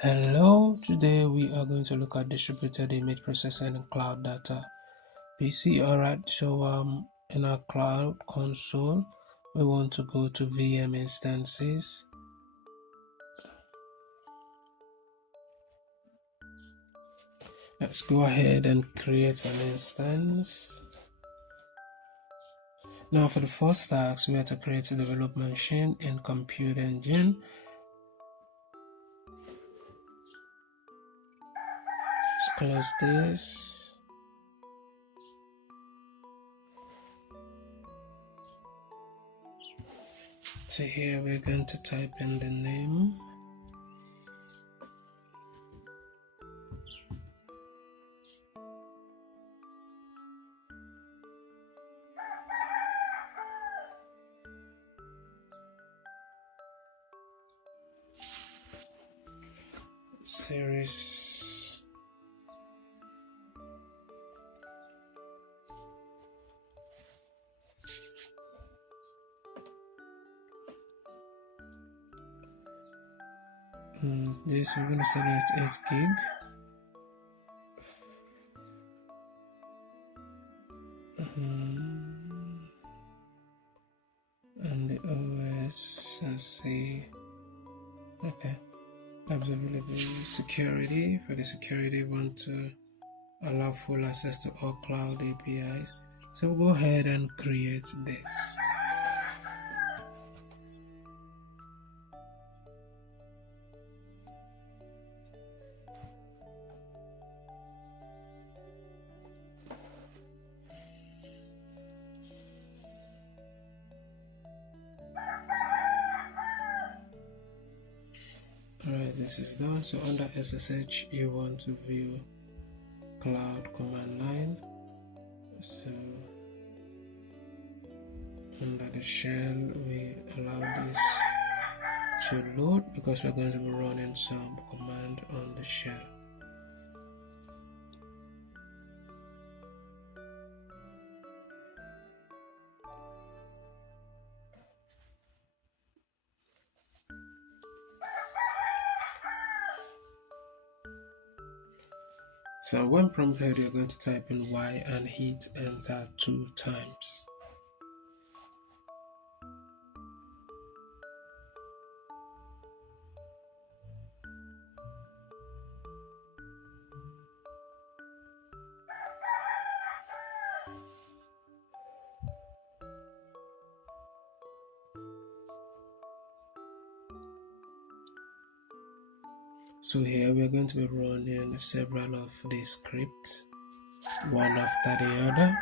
Hello, today we are going to look at distributed image processing and cloud data. PC, alright, so in our cloud console, we want to go to VM instances. Let's go ahead and create an instance. Now for the first task, we have to create a development machine in Compute Engine. Let's close this. So here we're going to type in the name. Series. This we're going to select 8 gig. And the OS, let's see. Okay, apps available. Security. For the security, we want to allow full access to all cloud APIs. So we'll go ahead and create this. Alright, this is done. So under SSH, you want to view cloud command line. So under the shell, we allow this to load because we're going to be running some command on the shell. So when prompted, you're going to type in Y and hit enter 2 times. So here we're going to be running several of these scripts, one after the other.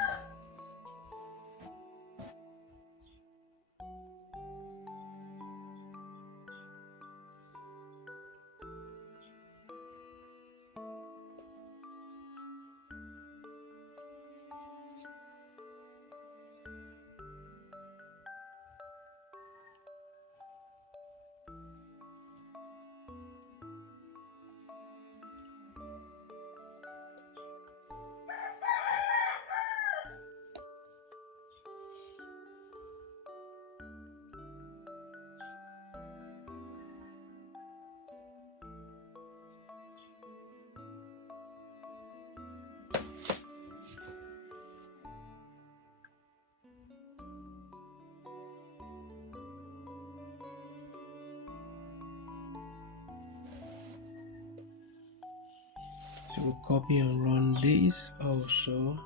So we'll copy and run this also.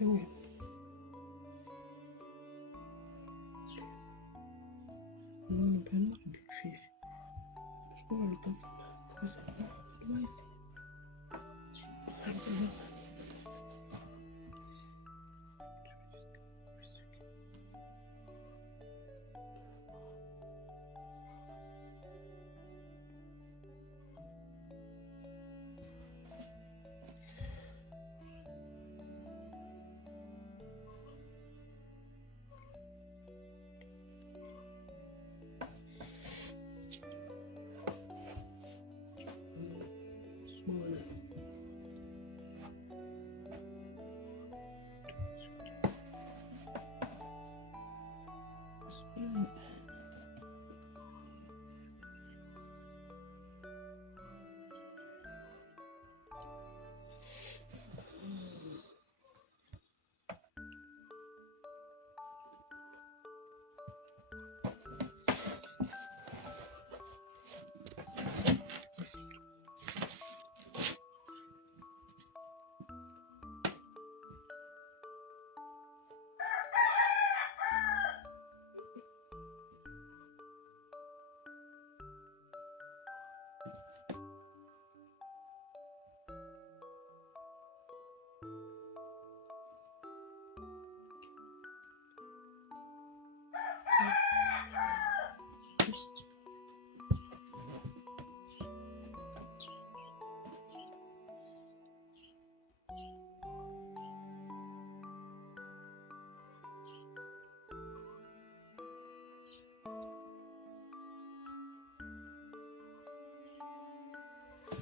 penguin. No, but not a big fish. That's what we're looking for.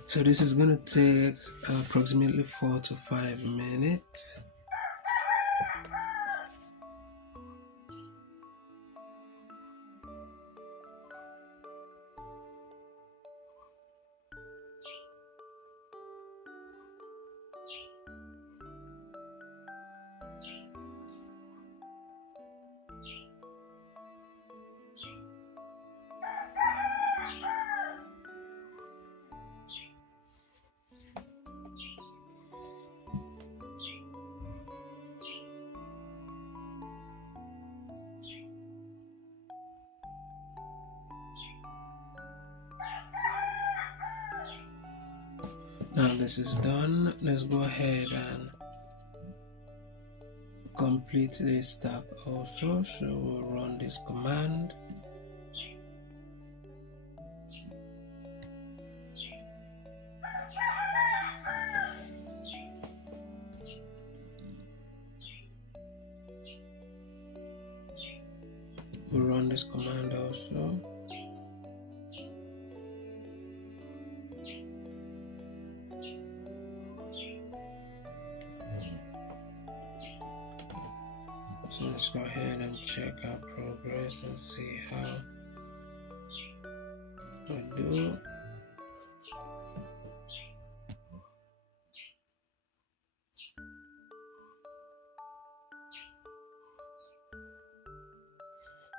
So this is going to take approximately 4 to 5 minutes. Now this is done. Let's go ahead and complete this step also. So we'll run this command. We'll run this command also. So let's go ahead and check our progress and see how we do.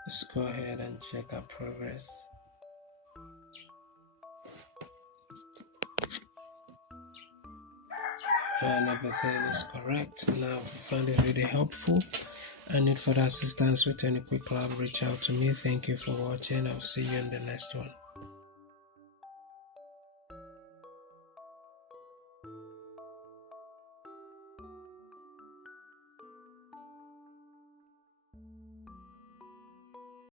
Let's go ahead and check our progress. And everything is correct. Now, if you find it really helpful and need further assistance with any quick lab, reach out to me. Thank you for watching. I'll see you in the next one.